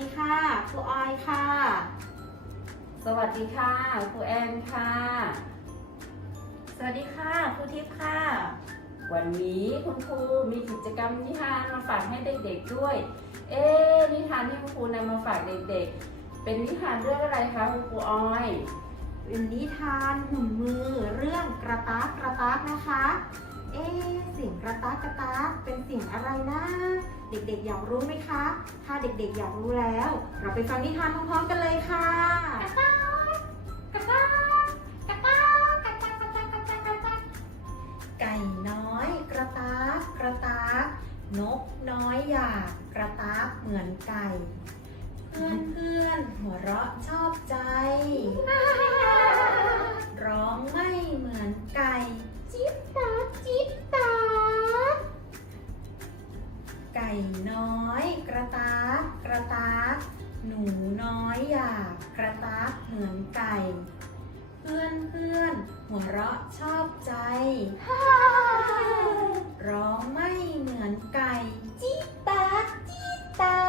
ดีค่ะครูออยค่ะ สวัสดีค่ะครูแอนค่ะ สวัสดีค่ะครูทิพย์ค่ะ วันนี้คุณครูมีกิจกรรมนิทานมาฝากให้เด็กๆด้วย เอ๊นิทานที่คุณครูนำมาฝากเด็กๆ เป็นนิทานเรื่องอะไรคะคุณครูออย เป็นนิทานหนุ่มมือเรื่องกระตากกระตากนะคะ เอ๊ กระตากระตาเป็นสียงอะไรนะ เด็กๆอยากรู้ไหมคะ ถ้าเด็กๆอยากรู้แล้ว เราไปฟังนิทานพร้อมๆกันเลยค่ะไก่น้อยกระตากกระตากนกน้อยอยากกระตากเหมือนไก่ เพื่อนเพื่อนหัวเราะชอบใจ หนูน้อยอยากกระตากเหมือนไก่ เพื่อนเพื่อนหัวเราะชอบใจ ร้องไม่เหมือนไก่จี๊ตาจี๊ตา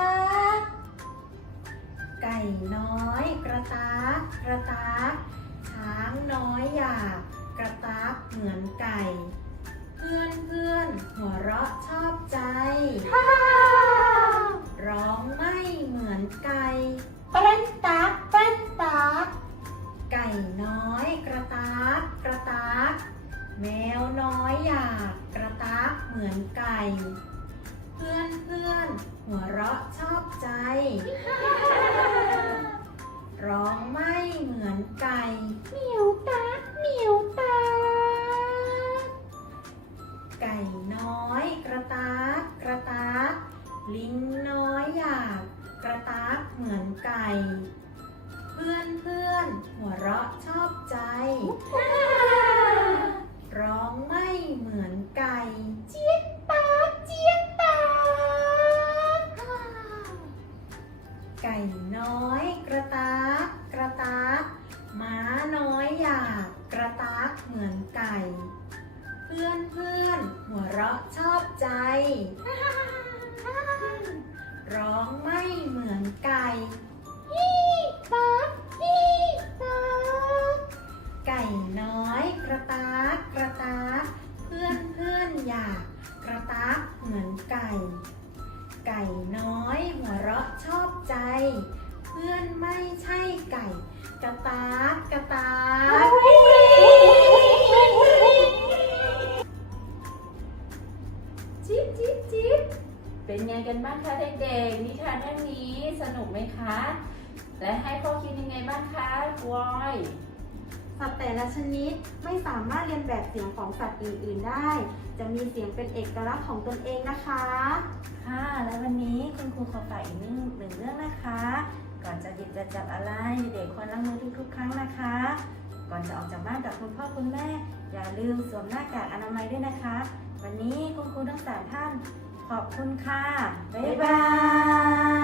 ไก่น้อยกระตากกระตากช้างน้อยอยากกระตากเหมือนไก่ เพื่อนเพื่อนหัวเราะชอบใจ แมวน้อยอยากกระตากเหมือนไก่ เพื่อนเพื่อนๆหัวเราะชอบใจ ร้องไม่เหมือนไก่เหมียวตาเหมียวตาไก่น้อยกระตากกระตากลิงน้อยอยากกระตากเหมือนไก่ เพื่อนเพื่อนๆหัวเราะชอบใจ น้อยกระตากกระตากม้าน้อยอยากกระตากเหมือนไก่ เพื่อนเพื่อนหัวเราะชอบใจ ร้องไม่เหมือนไก่ฮีปากฮีปากไก่น้อยกระตากกระตากเพื่อนเพื่อนอยากกระตากเหมือนไก่ ไก่น้อยหัวเราะชอบ เพื่อนไม่ใช่ไก่ กระตากกระตากจิ๊บจิ๊บจิ๊บเป็นไงกันบ้างคะเด็กๆนิทานเรื่องนี้สนุกไหมคะ และให้ข้อคิดยังไงบ้างคะวอย สัตว์แต่ละชนิดไม่สามารถเรียนแบบเสียงของสัตว์อื่น ๆได้ จะมีเสียงเป็นเอกลักษณ์ของตนเองนะคะ ค่ะ และวันนี้คุณครูขอฝากอีกหนึ่งหนึ่งเรื่องนะคะ ก่อนจะหยิบจะจับอะไรเด็กควรล้างมือทุกๆ ครั้งนะคะ ก่อนจะออกจากบ้านกับคุณพ่อคุณแม่ อย่าลืมสวมหน้ากากอนามัยด้วยนะคะ วันนี้คุณครูทั้งสามท่าน ขอบคุณค่ะ บ๊ายบาย